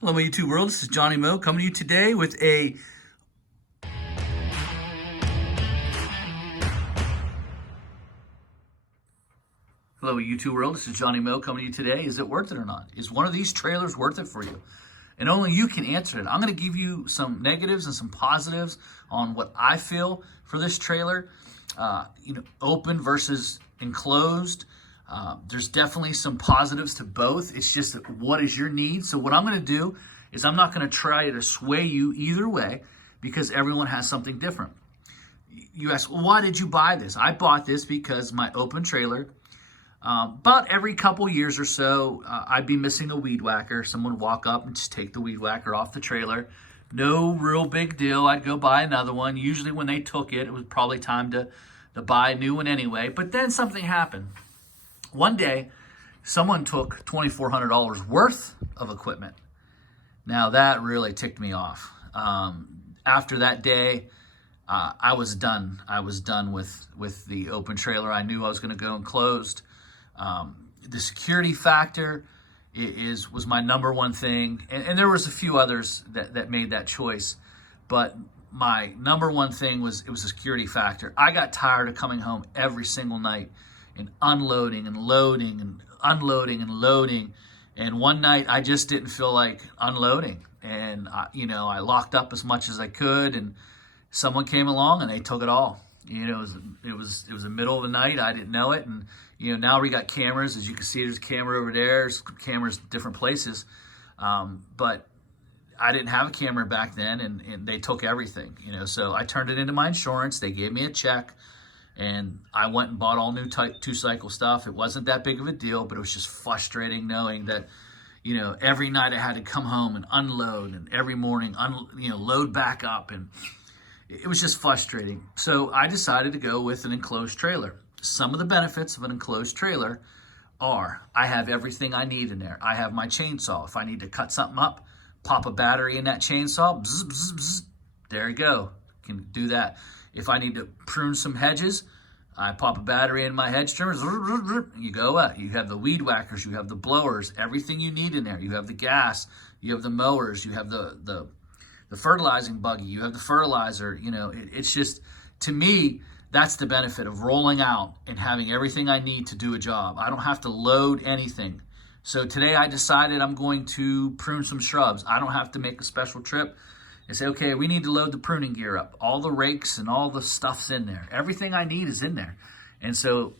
Hello, my YouTube world. This is Johnny Moe coming to you today with a Hello, YouTube world. This is Johnny Moe coming to you today. Is it worth it or not? Is one of these trailers worth it for you? And only you can answer it. I'm going to give you some negatives and some positives on what I feel for this trailer. Open versus enclosed. There's definitely some positives to both. It's just what is your need. So what I'm going to do is I'm not going to try to sway you either way because everyone has something different. You ask, well, why did you buy this? I bought this because my open trailer, about every couple years or so, I'd be missing a weed whacker. Someone would walk up and just take the weed whacker off the trailer. No real big deal. I'd go buy another one. Usually when they took it, it was probably time to buy a new one anyway. But then something happened. One day, someone took $2,400 worth of equipment. Now that really ticked me off. After that day, I was done. I was done with the open trailer. I knew I was going to go enclosed. The security factor was my number one thing, and there was a few others that made that choice, but my number one thing was it was the security factor. I got tired of coming home every single night and unloading and loading and unloading and loading. And one night I just didn't feel like unloading, and I locked up as much as I could, and someone came along and they took it all. It was the middle of the night. I didn't know it, and now we got cameras. As you can see, there's a camera over there. There's cameras different places, but I didn't have a camera back then, and they took everything. So I turned it into my insurance. They gave me a check, and I went and bought all new two-cycle stuff. It wasn't that big of a deal, but it was just frustrating knowing that every night I had to come home and unload, and every morning load back up, and it was just frustrating. So I decided to go with an enclosed trailer. Some of the benefits of an enclosed trailer are I have everything I need in there. I have my chainsaw. If I need to cut something up, pop a battery in that chainsaw, bzz, bzz, bzz, there you go. Can do that. If I need to prune some hedges, I pop a battery in my hedge trimmer, you go up. You have the weed whackers, you have the blowers, everything you need in there. You have the gas, you have the mowers, you have the fertilizing buggy, you have the fertilizer. It's just, to me, that's the benefit of rolling out and having everything I need to do a job. I don't have to load anything. So today I decided I'm going to prune some shrubs. I don't have to make a special trip and say, okay, we need to load the pruning gear up. All the rakes and all the stuff's in there. Everything I need is in there. And so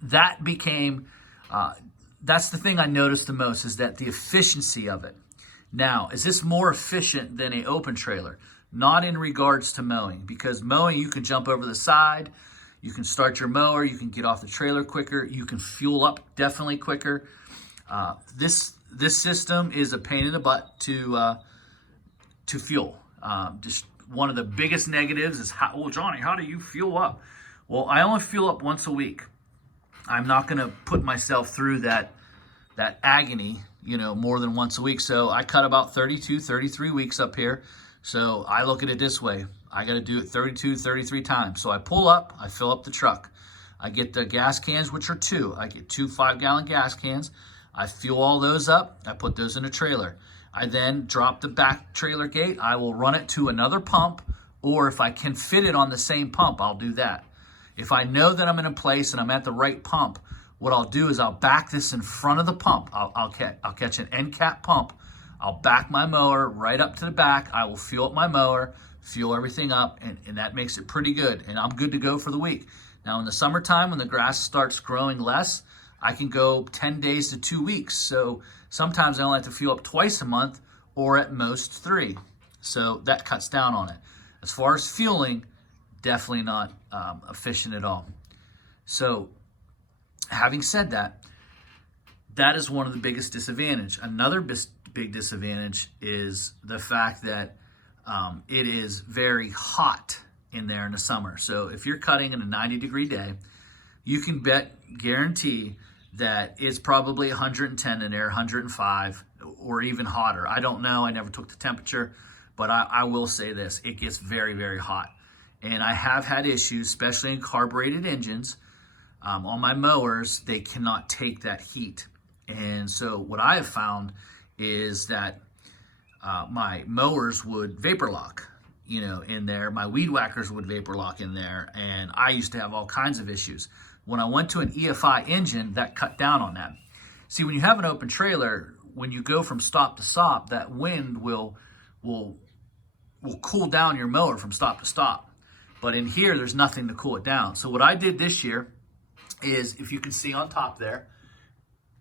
that became, that's the thing I noticed the most, is that the efficiency of it. Now, is this more efficient than an open trailer? Not in regards to mowing, because mowing, you can jump over the side, you can start your mower, you can get off the trailer quicker, you can fuel up definitely quicker. This system is a pain in the butt to fuel. Just one of the biggest negatives is, Johnny, how do you fuel up? Well, I only fuel up once a week. I'm not going to put myself through that agony, more than once a week. So I cut about 32, 33 weeks up here. So I look at it this way. I got to do it 32, 33 times. So I pull up, I fill up the truck. I get the gas cans, which are two. I get two 5-gallon gas cans. I fuel all those up. I put those in a trailer. I then drop the back trailer gate. I will run it to another pump, or if I can fit it on the same pump, I'll do that. If I know that I'm in a place and I'm at the right pump, what I'll do is I'll back this in front of the pump. I'll catch an end cap pump. I'll back my mower right up to the back. I will fuel up my mower, fuel everything up, and that makes it pretty good. And I'm good to go for the week. Now in the summertime, when the grass starts growing less, I can go 10 days to 2 weeks. So sometimes I only have to fuel up twice a month, or at most 3. So that cuts down on it. As far as fueling, definitely not efficient at all. So having said that, that is one of the biggest disadvantage. Another big disadvantage is the fact that it is very hot in there in the summer. So if you're cutting in a 90-degree day, you can guarantee that it's probably 110 in there, 105, or even hotter. I don't know. I never took the temperature, but I will say this. It gets very, very hot. And I have had issues, especially in carbureted engines. On my mowers, they cannot take that heat. And so what I have found is that my mowers would vapor lock, in there. My weed whackers would vapor lock in there, and I used to have all kinds of issues. When I went to an EFI engine, that cut down on that. See, when you have an open trailer, when you go from stop to stop, that wind will cool down your mower from stop to stop. But in here, there's nothing to cool it down. So what I did this year is, if you can see on top there,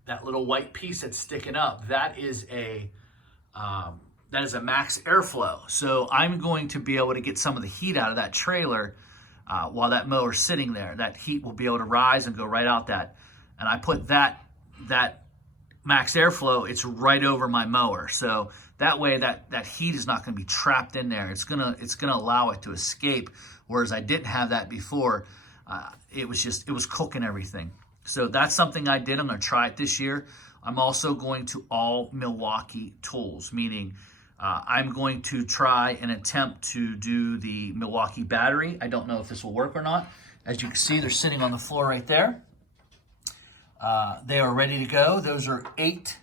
that little white piece that's sticking up, that is a max airflow. So I'm going to be able to get some of the heat out of that trailer while that mower's sitting there. That heat will be able to rise and go right out that. And I put that max airflow, it's right over my mower. So that way that heat is not going to be trapped in there. It's gonna allow it to escape. Whereas I didn't have that before. It was cooking everything. So that's something I did. I'm going to try it this year. I'm also going to all Milwaukee tools, meaning I'm going to try and attempt to do the Milwaukee battery. I don't know if this will work or not. As you can see, they're sitting on the floor right there. They are ready to go. Those are 8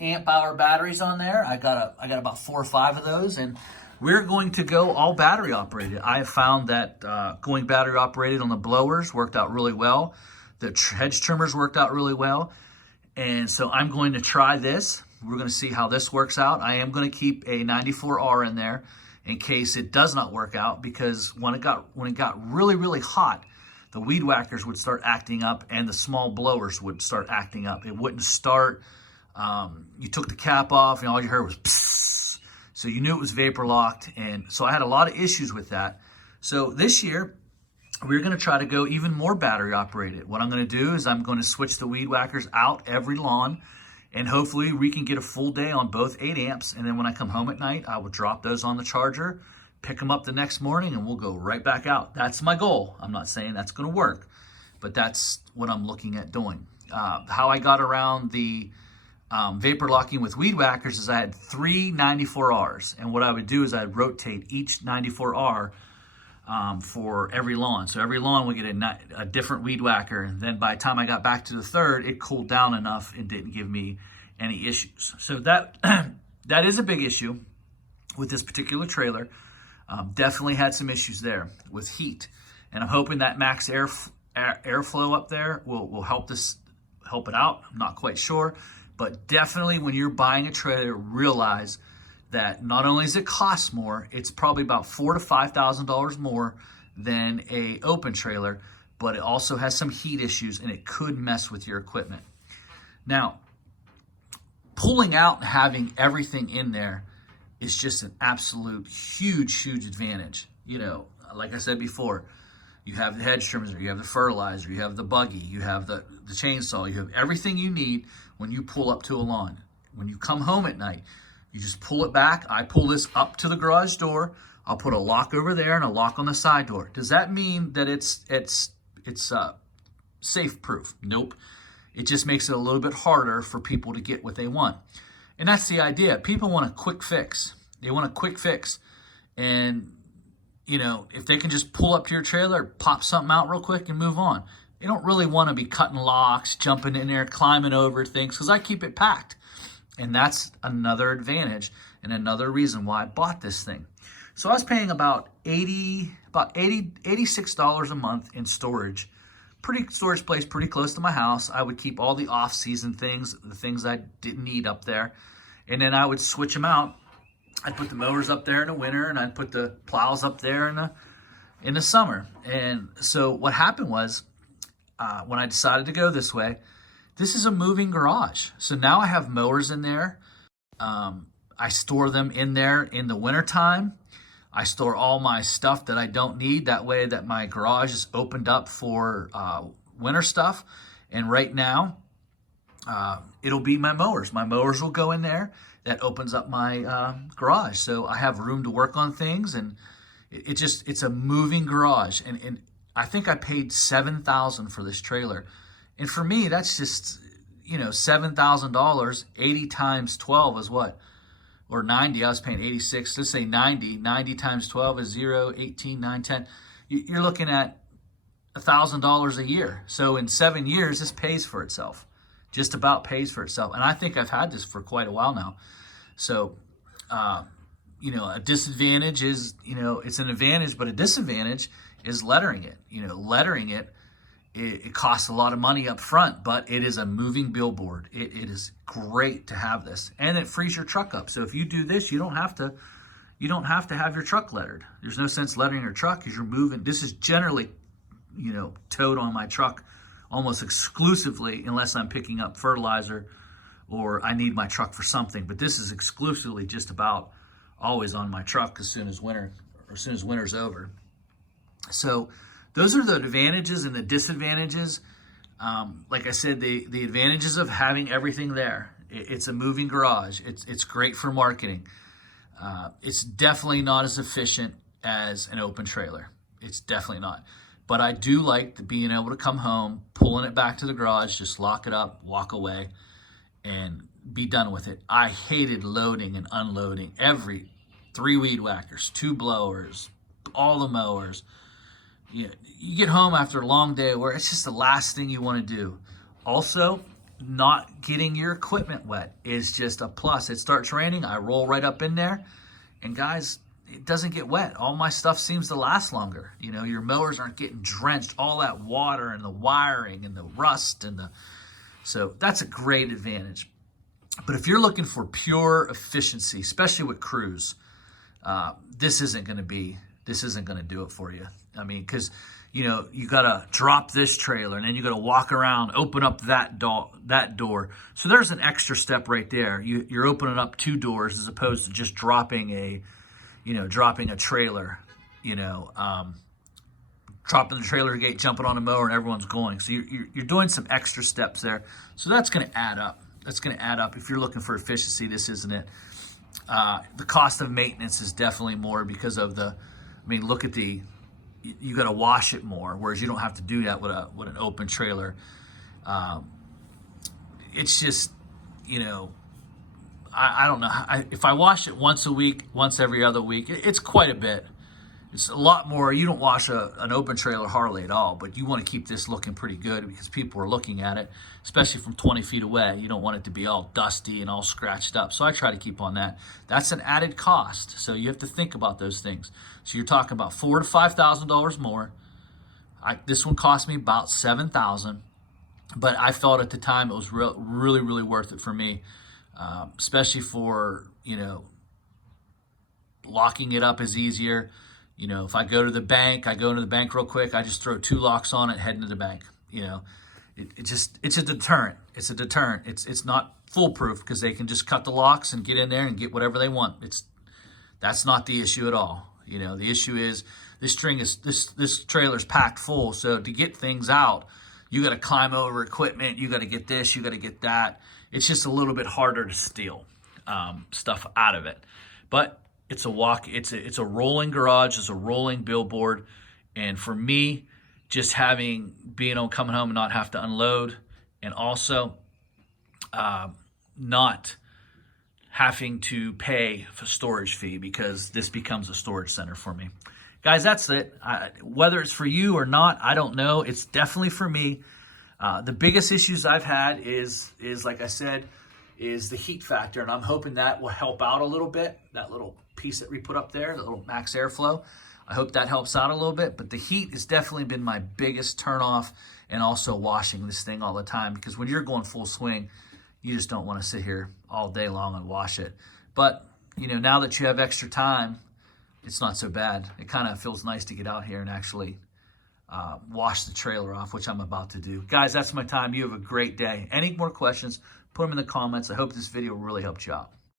amp hour batteries on there. I got about 4 or 5 of those, and we're going to go all battery operated. I have found that going battery operated on the blowers worked out really well. The hedge trimmers worked out really well. And so I'm going to try this. We're going to see how this works out. I am going to keep a 94R in there in case it does not work out, because when it got really, really hot, the weed whackers would start acting up and the small blowers would start acting up. It wouldn't start. You took the cap off and all you heard was psss. So you knew it was vapor locked. And so I had a lot of issues with that. So this year, we're going to try to go even more battery operated. What I'm going to do is I'm going to switch the weed whackers out every lawn, and hopefully we can get a full day on both 8 amps. And then when I come home at night, I will drop those on the charger, pick them up the next morning, and we'll go right back out. That's my goal. I'm not saying that's going to work, but that's what I'm looking at doing. How I got around the vapor locking with weed whackers is I had 3 94Rs, and what I would do is I'd rotate each 94R for every lawn. So every lawn would get a different weed whacker. And then by the time I got back to the third, it cooled down enough and didn't give me any issues. So that that is a big issue with this particular trailer. Definitely had some issues there with heat. And I'm hoping that max airflow up there will help it out. I'm not quite sure. But definitely when you're buying a trailer, realize that not only does it cost more, it's probably about $4,000 to $5,000 more than a open trailer, but it also has some heat issues and it could mess with your equipment. Now, pulling out and having everything in there is just an absolute huge advantage. Like I said before, you have the hedge trimmer, you have the fertilizer, you have the buggy, you have the chainsaw, you have everything you need when you pull up to a lawn. When you come home at night, you just pull it back. I pull this up to the garage door. I'll put a lock over there and a lock on the side door. Does that mean that it's safe proof? Nope. It just makes it a little bit harder for people to get what they want. And that's the idea. People want a quick fix. They want a quick fix. And, if they can just pull up to your trailer, pop something out real quick and move on. They don't really want to be cutting locks, jumping in there, climbing over things, because I keep it packed. And that's another advantage and another reason why I bought this thing. So I was paying about $86 a month in storage. Storage place pretty close to my house. I would keep all the off-season things, the things I didn't need up there. And then I would switch them out. I'd put the mowers up there in the winter, and I'd put the plows up there in the summer. And so what happened was, when I decided to go this way, this is a moving garage. So now I have mowers in there. I store them in there in the wintertime. I store all my stuff that I don't need. That way that my garage is opened up for winter stuff. And right now, it'll be my mowers. My mowers will go in there. That opens up my garage. So I have room to work on things. And it's a moving garage. And I think I paid $7,000 for this trailer. And for me, that's just, $7,000, 80 times 12 is what? Or 90, I was paying 86. Let's say 90. 90 times 12 is 0, 18, 9, 10. You're looking at $1,000 a year. So in 7 years, this pays for itself. just about pays for itself. And I think I've had this for quite a while now. So, a disadvantage is, it's an advantage, but a disadvantage is lettering it. Lettering it costs a lot of money up front, but it is a moving billboard. It is great to have this, and it frees your truck up. So if you do this, you don't have to have your truck lettered. There's no sense lettering your truck because you're moving. This is generally, towed on my truck almost exclusively unless I'm picking up fertilizer or I need my truck for something. But this is exclusively just about always on my truck as soon as winter's over. So those are the advantages and the disadvantages. Like I said, the advantages of having everything there. It's a moving garage. It's great for marketing. It's definitely not as efficient as an open trailer. It's definitely not. But I do like being able to come home, pulling it back to the garage, just lock it up, walk away, and be done with it. I hated loading and unloading 3 weed whackers, 2 blowers, all the mowers. You get home after a long day where it's just the last thing you want to do. Also, not getting your equipment wet is just a plus. It starts raining, I roll right up in there, and guys, it doesn't get wet. All my stuff seems to last longer. Your mowers aren't getting drenched, all that water and the wiring and the rust so that's a great advantage. But if you're looking for pure efficiency, especially with crews, this isn't going to do it for you. I mean, because you got to drop this trailer and then you got to walk around, open up that door. So there's an extra step right there. You're opening up 2 doors as opposed to just dropping a trailer, dropping the trailer gate, jumping on a mower, and everyone's going. So you're doing some extra steps there. So that's going to add up. If you're looking for efficiency, this isn't it. The cost of maintenance is definitely more because of look at you got to wash it more, whereas you don't have to do that with an open trailer. It's just, I don't know. If I wash it once a week, once every other week, it's quite a bit. It's a lot more. You don't wash an open trailer hardly at all, but you want to keep this looking pretty good because people are looking at it, especially from 20 feet away. You don't want it to be all dusty and all scratched up. So I try to keep on that. That's an added cost. So you have to think about those things. So you're talking about $4,000 to $5,000 more. This one cost me about $7,000, but I felt at the time it was really, really worth it for me, especially for, locking it up is easier. If I go to the bank, I go into the bank real quick. I just throw 2 locks on it, head into the bank. It's a deterrent. It's a deterrent. It's not foolproof because they can just cut the locks and get in there and get whatever they want. That's not the issue at all. The issue is this trailer's packed full. So to get things out, you got to climb over equipment. You got to get this. You got to get that. It's just a little bit harder to steal stuff out of it, but. It's a rolling garage, it's a rolling billboard. And for me, just coming home and not have to unload, and also not having to pay for storage fee because this becomes a storage center for me. Guys, that's it. Whether it's for you or not, I don't know. It's definitely for me. The biggest issues I've had is like I said, is the heat factor, and I'm hoping that will help out a little bit. That little piece that we put up there, the little max airflow, I hope that helps out a little bit. But the heat has definitely been my biggest turnoff, and also washing this thing all the time, because when you're going full swing, you just don't want to sit here all day long and wash it. But now that you have extra time, it's not so bad. It kind of feels nice to get out here and actually wash the trailer off, which I'm about to do. Guys, that's my time. You have a great day. Any more questions, put them in the comments. I hope this video really helped you out.